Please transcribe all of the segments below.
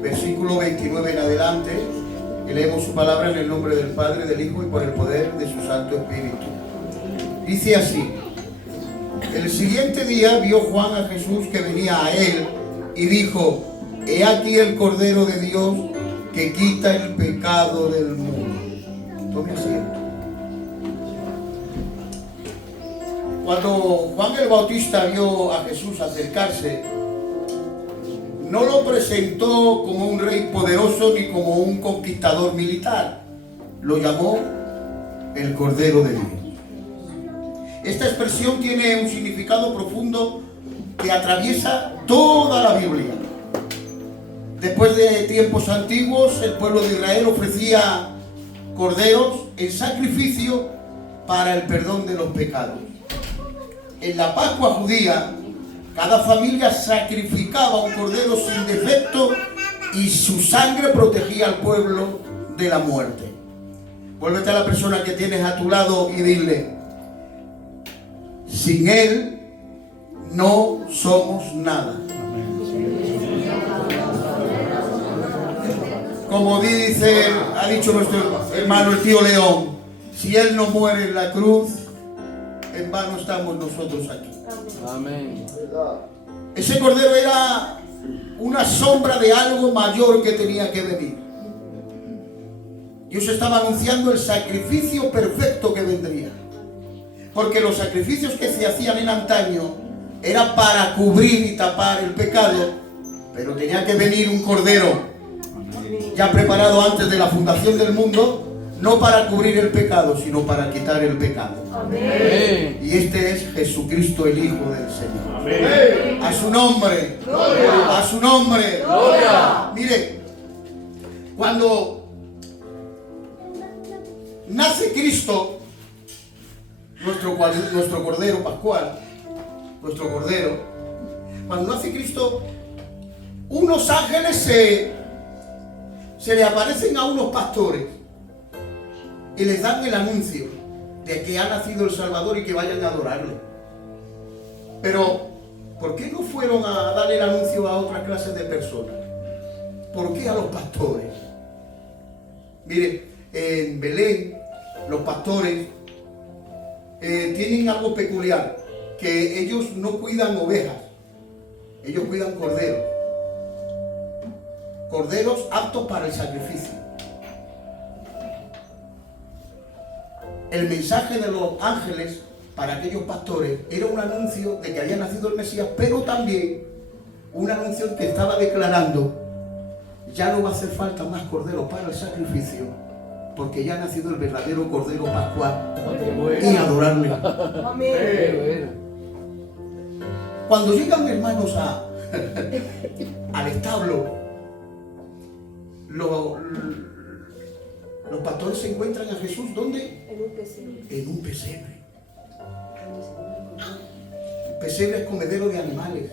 versículo 29 en adelante, y leemos su palabra en el nombre del Padre, del Hijo y por el poder de su Santo Espíritu. Dice así: el siguiente día vio Juan a Jesús que venía a él y dijo: he aquí el Cordero de Dios que quita el pecado del mundo. Tome asiento. Cuando Juan el Bautista vio a Jesús acercarse, no lo presentó como un rey poderoso ni como un conquistador militar. Lo llamó el Cordero de Dios. Esta expresión tiene un significado profundo que atraviesa toda la Biblia. Después de tiempos antiguos, el pueblo de Israel ofrecía corderos en sacrificio para el perdón de los pecados. En la Pascua judía, cada familia sacrificaba un cordero sin defecto y su sangre protegía al pueblo de la muerte. Vuélvete a la persona que tienes a tu lado y dile: sin Él no somos nada. Como ha dicho nuestro hermano el tío León, si Él no muere en la cruz, en vano estamos nosotros aquí. Amén. Ese cordero era una sombra de algo mayor que tenía que venir. Dios estaba anunciando el sacrificio perfecto que vendría. Porque los sacrificios que se hacían en antaño era para cubrir y tapar el pecado, pero tenía que venir un cordero ya preparado antes de la fundación del mundo, no para cubrir el pecado, sino para quitar el pecado. Amén. Y este es Jesucristo, el Hijo del Señor. Amén. A su nombre. Gloria. A su nombre. Gloria. Mire, cuando nace Cristo, nuestro Cordero Pascual, nuestro Cordero, cuando nace Cristo, unos ángeles se le aparecen a unos pastores y les dan el anuncio de que ha nacido el Salvador y que vayan a adorarle. Pero, ¿por qué no fueron a dar el anuncio a otras clases de personas? ¿Por qué a los pastores? Mire, en Belén, los pastores tienen algo peculiar, que ellos no cuidan ovejas, ellos cuidan corderos. Corderos aptos para el sacrificio. El mensaje de los ángeles para aquellos pastores era un anuncio de que había nacido el Mesías, pero también un anuncio que estaba declarando: ya no va a hacer falta más corderos para el sacrificio, porque ya ha nacido el verdadero Cordero Pascual, y adorarle. Amén. Cuando llegan, hermanos, al establo, los pastores se encuentran a Jesús, ¿dónde? En un pesebre. En un pesebre. Un pesebre es comedero de animales.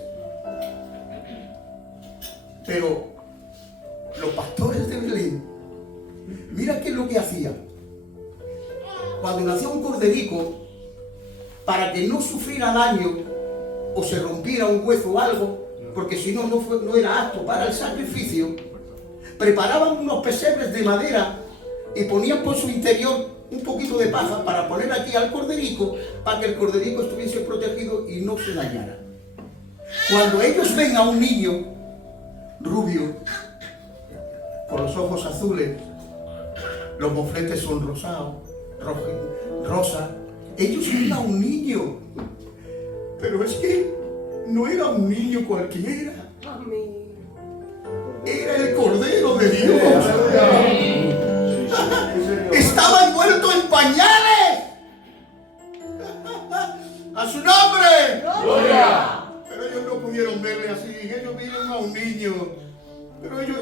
Pero los pastores de Belén, mira qué es lo que hacían. Cuando nacía un corderico, para que no sufriera daño o se rompiera un hueso o algo, porque si no, no era apto para el sacrificio, preparaban unos pesebres de madera y ponían por su interior un poquito de paja para poner aquí al corderico, para que el corderico estuviese protegido y no se dañara. Cuando ellos ven a un niño rubio, con los ojos azules, los mofletes son rosados, rosa, ellos ven a un niño, pero es que no era un niño cualquiera. Amén. Era el Cordero de Dios. Estaba envuelto en pañales. A su nombre. Gloria. Pero ellos no pudieron verle así. Ellos vieron a un niño. Pero él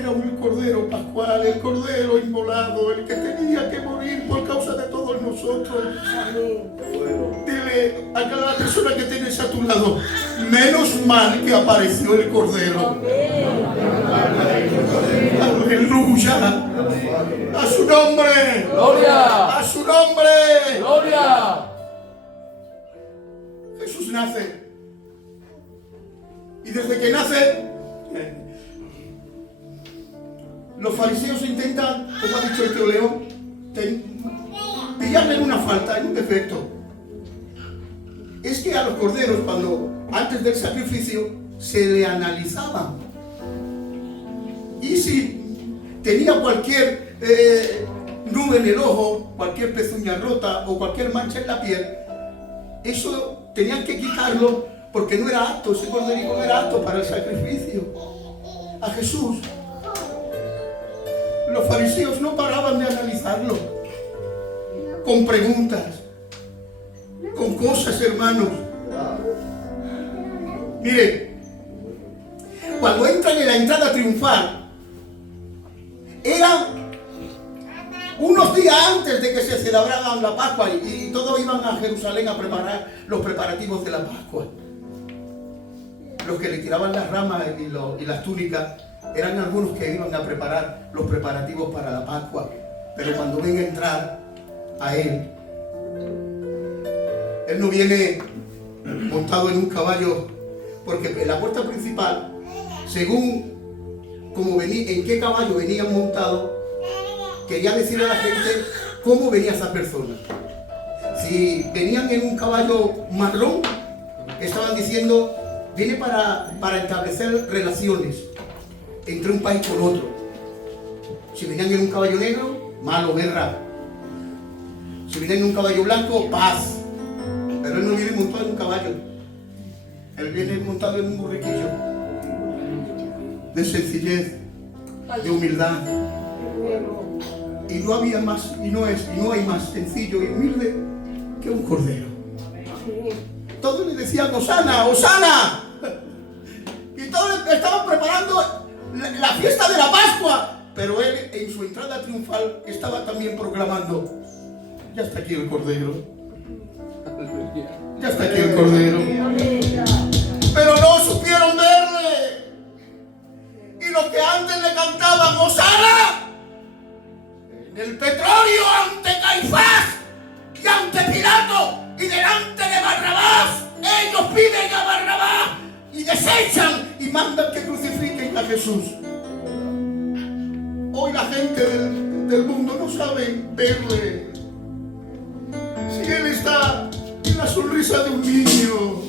era un Cordero Pascual, el Cordero inmolado, el que tenía que morir por causa de todos nosotros. Amén. Dile a cada persona que tienes a tu lado: menos mal que apareció el Cordero. Amén. Aleluya. A su nombre. Gloria. A su nombre. Gloria. Jesús nace. Y desde que nace, los fariseos intentan, como ha dicho el tío León, pillarle en una falta, en un defecto. Es que a los corderos, antes del sacrificio, se le analizaban. Y si tenía cualquier nube en el ojo, cualquier pezuña rota o cualquier mancha en la piel, eso tenían que quitarlo porque no era apto, ese corderico no era apto para el sacrificio. A Jesús, los fariseos no paraban de analizarlo con preguntas, con cosas, hermanos. Mire, cuando entran en la entrada triunfal, eran unos días antes de que se celebrara la Pascua y todos iban a Jerusalén a preparar los preparativos de la Pascua. Los que le tiraban las ramas y las túnicas eran algunos que iban a preparar los preparativos para la Pascua. Pero cuando ven a entrar a Él no viene montado en un caballo, porque en la puerta principal, según en qué caballo venían montados, quería decirle a la gente cómo venía esa persona. Si venían en un caballo marrón, estaban diciendo, viene para establecer relaciones entre un país con otro. Si venían en un caballo negro, malo, guerra. Si venían en un caballo blanco, paz. Pero él no viene montado en un caballo. Él viene montado en un borriquillo de sencillez, de humildad. Y no había más, y no hay más sencillo y humilde que un cordero. Todos le decían, Hosana, Hosana. Y todos estaban preparando la fiesta de la Pascua. Pero él, en su entrada triunfal, estaba también proclamando, ya está aquí el cordero. Ya está aquí el cordero. Pero no supieron verle. Y los que antes le cantaban, Hosana, en el petróleo ante Caifás y ante Pilato y delante de Barrabás, ellos piden a Barrabás y desechan y mandan que crucifiquen a Jesús. Hoy la gente del mundo no sabe verle. Si Él está en la sonrisa de un niño,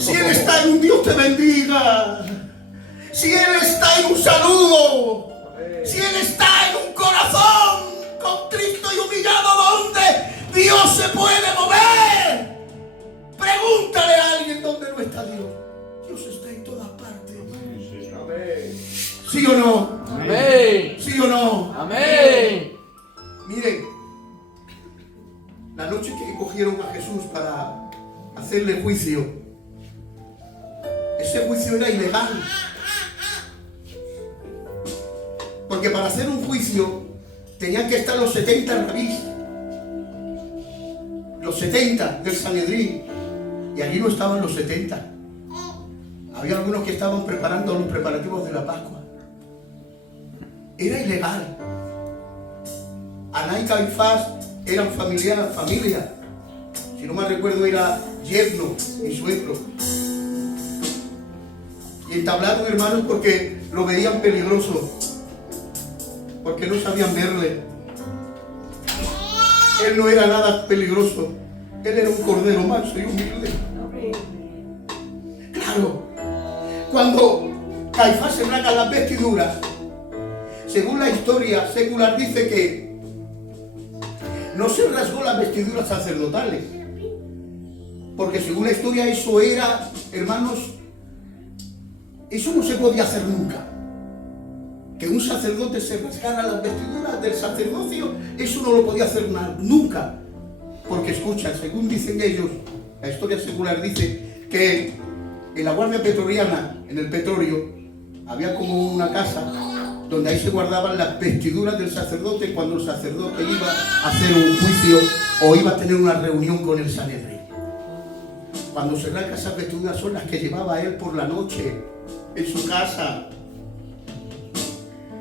si Él está en un Dios te bendiga, si Él está en un saludo, si Él está en un corazón contrito y humillado donde Dios se puede mover. Pregúntale a alguien dónde no está Dios. Dios está en todas partes. ¿Sí o no? Amén. ¿Sí o no? Amén. Miren, la noche que cogieron a Jesús para hacerle juicio, ese juicio era ilegal. Porque para hacer un juicio tenían que estar los 70 rabís, los 70 del Sanedrín, y allí no estaban los 70. Había algunos que estaban preparando los preparativos de la Pascua. Era ilegal. Aná y Caifás eran familia. Si no mal recuerdo, era yerno y suegro. Y entablaron, hermanos, porque lo veían peligroso, porque no sabían verle. Él no era nada peligroso. Él era un cordero manso y humilde. Claro, cuando Caifás se rasga las vestiduras, según la historia secular dice que no se rasgó las vestiduras sacerdotales, porque según la historia eso era, hermanos, eso no se podía hacer nunca. Que un sacerdote se rasgara las vestiduras del sacerdocio, eso no lo podía hacer nunca. Porque escucha, según dicen ellos, la historia secular dice que en la guardia pretoriana, en el petróleo, había como una casa donde ahí se guardaban las vestiduras del sacerdote cuando el sacerdote iba a hacer un juicio o iba a tener una reunión con el Sanedrín. Cuando se rasga esas vestiduras son las que llevaba él por la noche en su casa.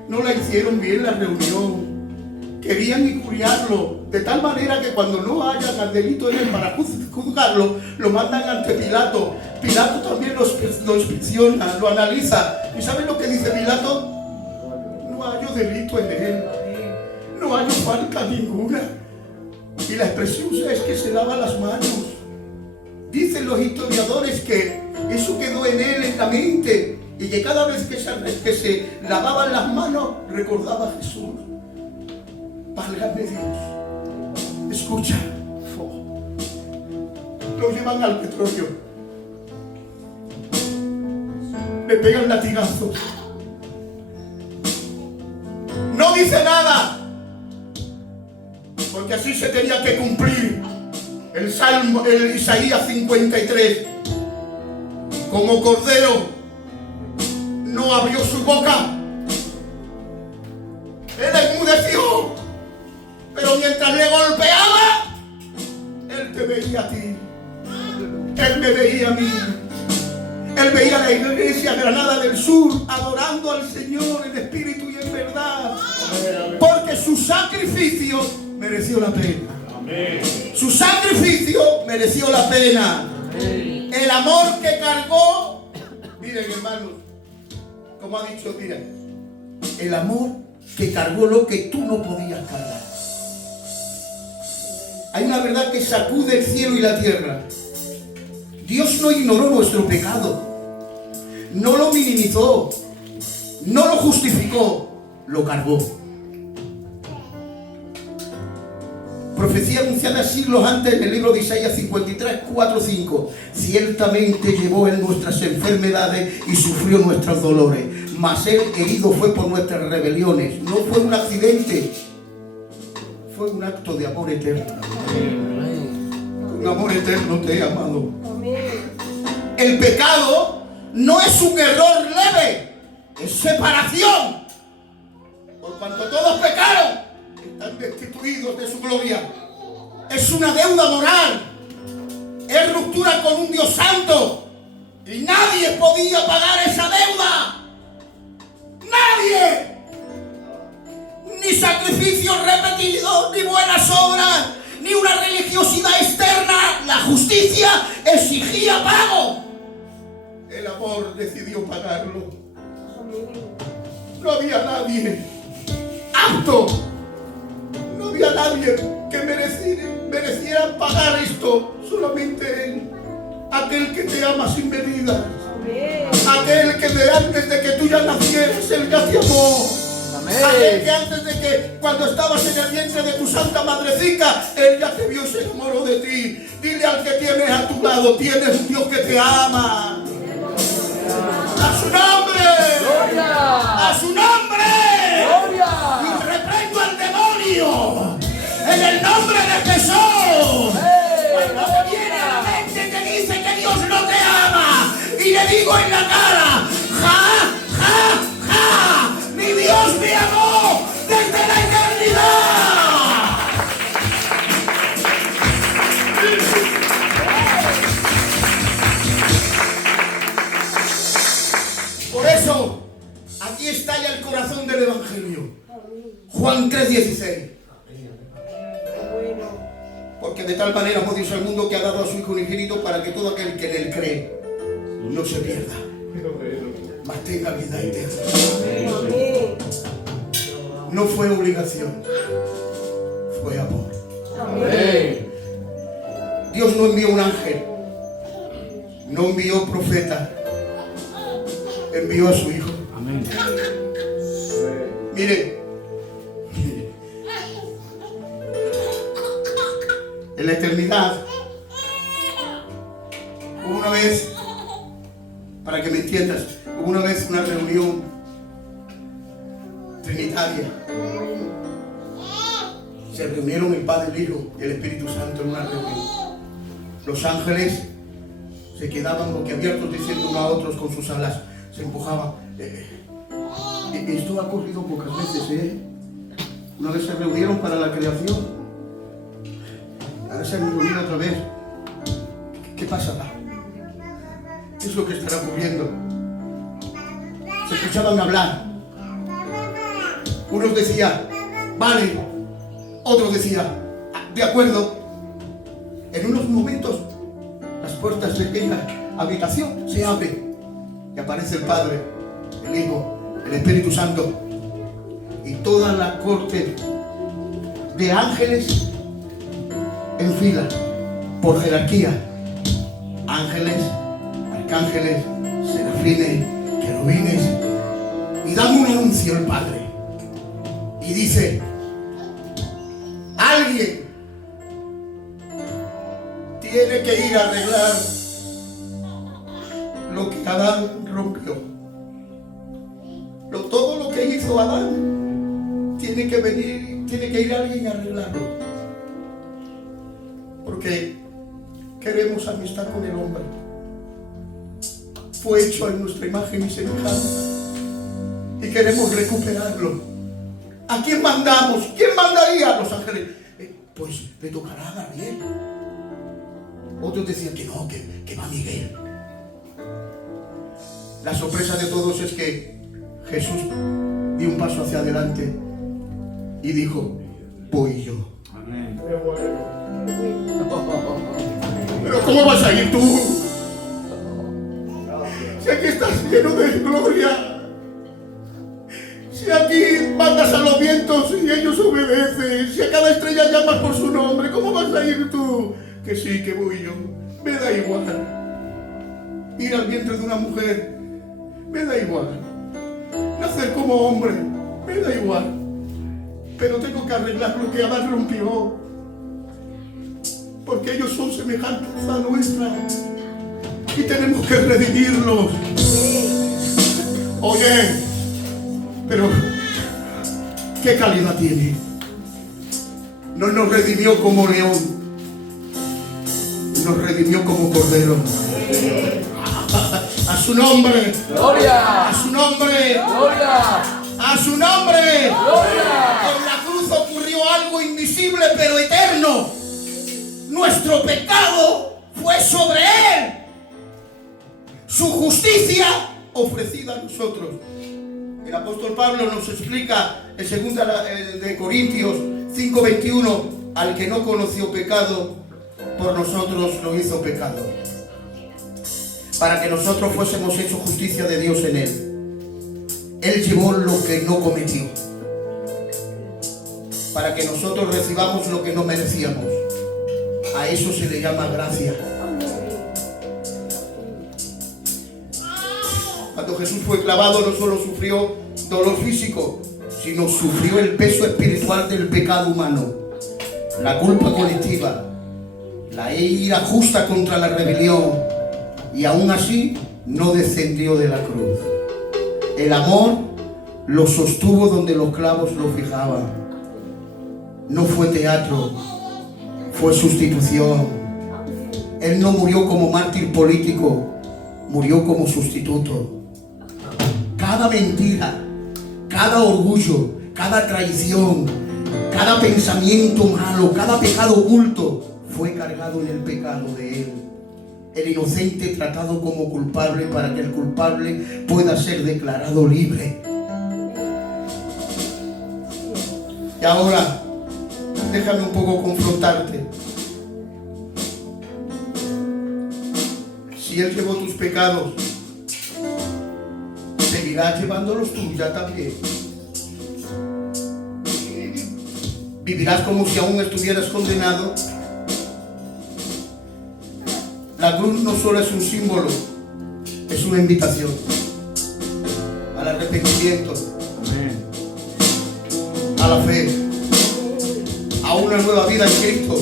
No la hicieron bien la reunión. Querían injuriarlo de tal manera que cuando no haya al delito en él para juzgarlo, lo mandan ante Pilato. Pilato también lo inspecciona, lo analiza. ¿Y saben lo que dice Pilato? No hallo delito en él. No hay falta ninguna. Y la expresión es que se lava las manos. Dicen los historiadores que eso quedó en él, en la mente, y que cada vez que se lavaban las manos recordaba a Jesús. Válgame Dios. Escucha. Lo llevan al petróleo. Le pegan latigazos. No dice nada, porque así se tenía que cumplir el Isaías 53. Como cordero no abrió su boca, él enmudeció, pero mientras le golpeaba, él te veía a ti, él me veía a mí. Él veía a la iglesia Granada del Sur adorando al Señor en espíritu y en verdad. Porque su sacrificio mereció la pena. Su sacrificio mereció la pena. El amor que cargó, miren hermanos, como ha dicho, mira, el amor que cargó lo que tú no podías cargar. Hay una verdad que sacude el cielo y la tierra. Dios no ignoró nuestro pecado, no lo minimizó, no lo justificó, lo cargó. Profecía anunciada siglos antes en el libro de Isaías 53, 4, 5. Ciertamente llevó él nuestras enfermedades y sufrió nuestros dolores, mas él herido fue por nuestras rebeliones. No fue un accidente, fue un acto de amor eterno. Un amor eterno te he amado. El pecado no es un error leve, es separación. Por cuanto todos pecaron, están destituidos de su gloria. Es una deuda moral, es ruptura con un Dios santo, y nadie podía pagar esa deuda. Nadie. Ni sacrificios repetidos, ni buenas obras, ni una religiosidad externa. La justicia exigía pago. El amor decidió pagarlo. No había nadie apto. No había nadie que mereciera pagar esto. Solamente Él. Aquel que te ama sin medida. Aquel que de antes de que tú ya nacieras, Él ya te amó. Aquel que antes de que cuando estabas en el vientre de tu santa madrecita, Él ya te vio y se enamoró de ti. Dile al que tienes a tu lado, tienes un Dios que te ama. A su nombre. ¡Gloria! A su nombre. ¡Gloria! Y reprendo al demonio en el nombre de Jesús. Cuando te viene a la mente te dice que Dios no te ama, y le digo en la cara, ja, ja, ja, mi Dios me amó desde la eternidad. Por eso, aquí está ya el corazón del Evangelio. Juan 3:16. Porque de tal manera amó Dios al mundo que ha dado a su Hijo unigénito para que todo aquel que en Él cree no se pierda, mas tenga vida eterna. No fue obligación, fue amor. Amén. Dios no envió un ángel, no envió profeta, envió a su Hijo. Amén. Mire, en la eternidad, hubo una vez, para que me entiendas, hubo una vez una reunión trinitaria. Se reunieron el Padre, el Hijo y el Espíritu Santo en una reunión. Los ángeles se quedaban boquiabiertos diciendo unos a otros con sus alas, se empujaban. Esto ha ocurrido pocas veces, ¿eh? Una vez se reunieron para la creación, ahora se han reunido otra vez. ¿Qué pasará? ¿Qué es lo que estará ocurriendo? Se escuchaban hablar. Unos decían, vale. Otros decían, de acuerdo. En unos momentos, las puertas de aquella habitación se abren y aparece el Padre, el Hijo, el Espíritu Santo. y toda la corte de ángeles en fila, por jerarquía. Ángeles, arcángeles, serafines, querubines, y dan un anuncio al Padre. Y dice, alguien tiene que ir a arreglar lo que Adán rompió. Todo lo que hizo Adán tiene que ir alguien a arreglarlo. Porque queremos amistad con el hombre. Fue hecho en nuestra imagen y semejanza. Y queremos recuperarlo. ¿A quién mandamos? ¿Quién mandaría a los ángeles? Pues le tocará a Gabriel. Otros decían que no, que va Miguel. La sorpresa de todos es que Jesús dio un paso hacia adelante y dijo, voy yo. Amén. Pero ¿cómo vas a ir tú? Si aquí estás lleno de gloria. Si aquí mandas a los vientos y ellos obedecen. Si a cada estrella llamas por su nombre, ¿cómo vas a ir tú? Que sí, que voy yo. Me da igual. Ir al vientre de una mujer, me da igual. Nacer como hombre, me da igual. Pero tengo que arreglar lo que Adán rompió. Porque ellos son semejantes a nuestra. Y tenemos que redimirlos. Oye, pero ¿qué calidad tiene? No nos redimió como león, nos redimió como cordero. A su nombre, ¡Gloria! a su nombre, ¡Gloria! a su nombre. ¡Gloria! En la cruz ocurrió algo invisible pero eterno. Nuestro pecado fue sobre él. Su justicia ofrecida a nosotros. El apóstol Pablo nos explica en 2 de Corintios 5:21, al que no conoció pecado, por nosotros lo hizo pecado, para que nosotros fuésemos hechos justicia de Dios en él. Él llevó lo que no cometió, para que nosotros recibamos lo que no merecíamos. A eso se le llama gracia. Cuando Jesús fue clavado, no solo sufrió dolor físico, sino sufrió el peso espiritual del pecado humano, la culpa colectiva, la ira justa contra la rebelión, y aún así no descendió de la cruz. El amor lo sostuvo donde los clavos lo fijaban. No fue teatro, fue sustitución. Él no murió como mártir político, murió como sustituto. Cada mentira, cada orgullo, cada traición, cada pensamiento malo, cada pecado oculto fue cargado en el pecado de él. El inocente tratado como culpable para que el culpable pueda ser declarado libre. Y ahora, déjame un poco confrontarte. Si él llevó tus pecados, seguirás llevándolos tú ya también. Vivirás como si aún estuvieras condenado. La cruz no solo es un símbolo, es una invitación al arrepentimiento, a la fe, a una nueva vida en Cristo.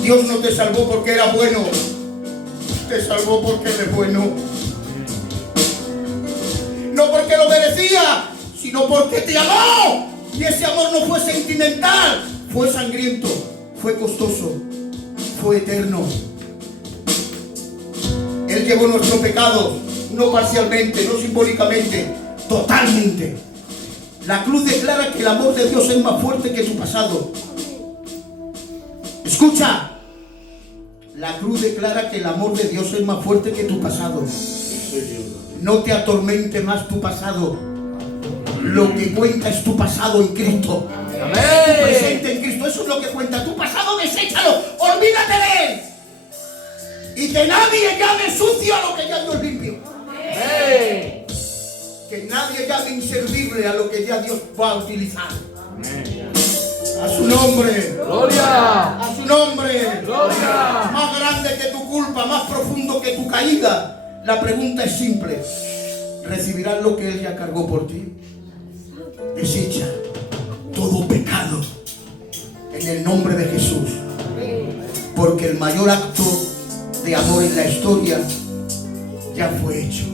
Dios no te salvó porque era bueno, te salvó porque Él es bueno. No porque lo merecía, sino porque te amó. Y ese amor no fue sentimental, fue sangriento, fue costoso, fue eterno. Él llevó nuestros pecados, no parcialmente, no simbólicamente, totalmente. La cruz declara que el amor de Dios es más fuerte que tu pasado. Escucha, la cruz declara que el amor de Dios es más fuerte que tu pasado. No te atormente más tu pasado. Lo que cuenta es tu pasado en Cristo. Amén. Tu presente en Cristo, eso es lo que cuenta. Tu pasado, deséchalo, olvídate de él. Y que nadie llame sucio a lo que ya Dios limpio. Amén. Que nadie llame inservible a lo que ya Dios va a utilizar. Amén. A su nombre. Gloria. A su nombre. Gloria. Más grande que tu culpa, más profundo que tu caída. La pregunta es simple. ¿Recibirás lo que Él ya cargó por ti? Desecha todo pecado en el nombre de Jesús. Porque el mayor acto de amor en la historia ya fue hecho.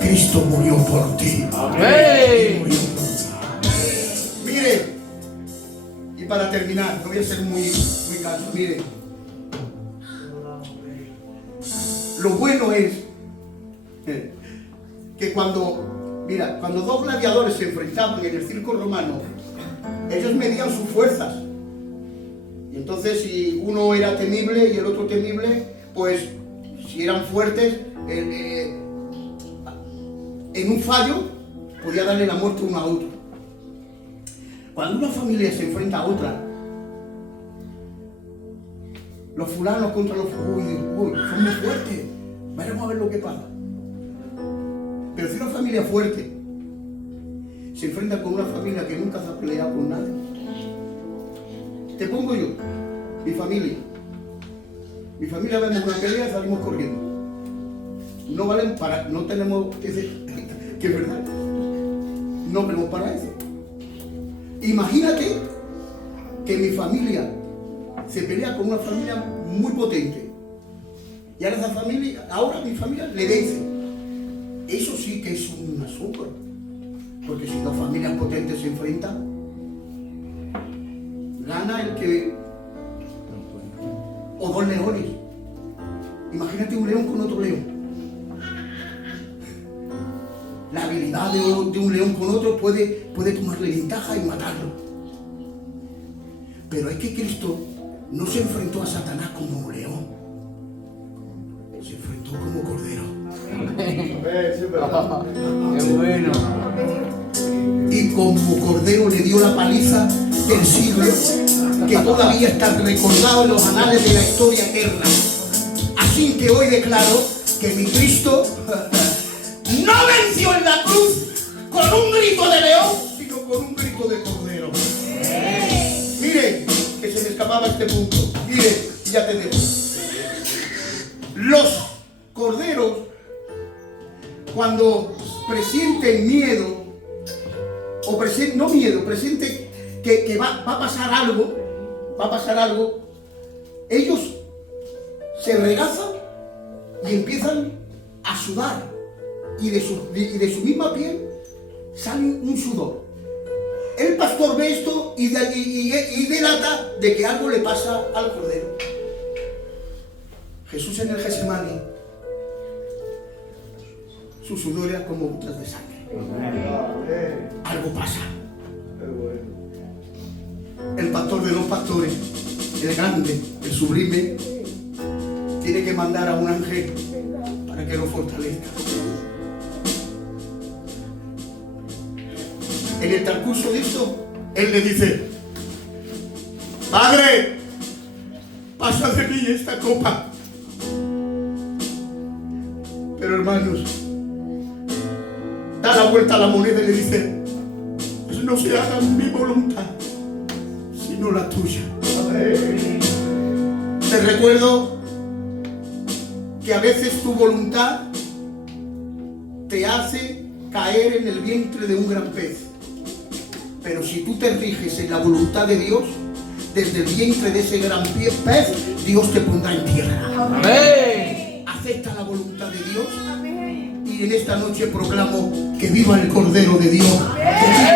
Cristo murió por ti. Amén. Murió por ti. Mire, y para terminar, no voy a ser muy caso. Mire, lo bueno es que cuando dos gladiadores se enfrentaban en el circo romano, ellos medían sus fuerzas. Y entonces, si uno era temible y el otro temible, pues si eran fuertes, en un fallo podía darle la muerte uno a otro. Cuando una familia se enfrenta a otra, los fulanos contra los uy, son muy fuertes, vamos a ver lo que pasa. Pero si una familia fuerte se enfrenta con una familia que nunca se ha peleado con nadie, te pongo yo, mi familia vemos una pelea y salimos corriendo. No valen para, no tenemos que es verdad, no tenemos para eso. Imagínate que mi familia se pelea con una familia muy potente y ahora mi familia le vence. Eso sí que es un asombro, porque si dos familias potentes se enfrentan, gana el que, o dos leones. Imagínate un león con otro león. La habilidad de un león con otro puede tomarle ventaja y matarlo. Pero es que Cristo no se enfrentó a Satanás como un león, se enfrentó como cordero. Qué bueno. Y como cordero le dio la paliza del siglo, que todavía está recordado en los anales de la historia eterna. Así que hoy declaro que mi Cristo no venció en la cruz con un grito de león, sino con un grito de cordero. Mire, que se me escapaba este punto. Mire, ya te dejo. Los corderos, cuando presienten miedo, o presienten que va a pasar algo, ellos se regazan y empiezan a sudar, y de su misma piel sale un sudor. El pastor ve esto y delata de que algo le pasa al cordero. Jesús en el Getsemaní, su sudor era como gotas de sangre. Algo pasa. El pastor de los pastores, el grande, el sublime, tiene que mandar a un ángel para que lo fortalezca. En el transcurso de eso, él le dice: Padre, pasa de mí esta copa. Pero hermanos, da la vuelta a la moneda y le dice: pues no se haga mi voluntad, sino la tuya. Te recuerdo que a veces tu voluntad te hace caer en el vientre de un gran pez. Pero si tú te riges en la voluntad de Dios, desde el vientre de ese gran pez, Dios te pondrá en tierra. Amén. Acepta la voluntad de Dios. Y en esta noche proclamo que viva el Cordero de Dios. Que viva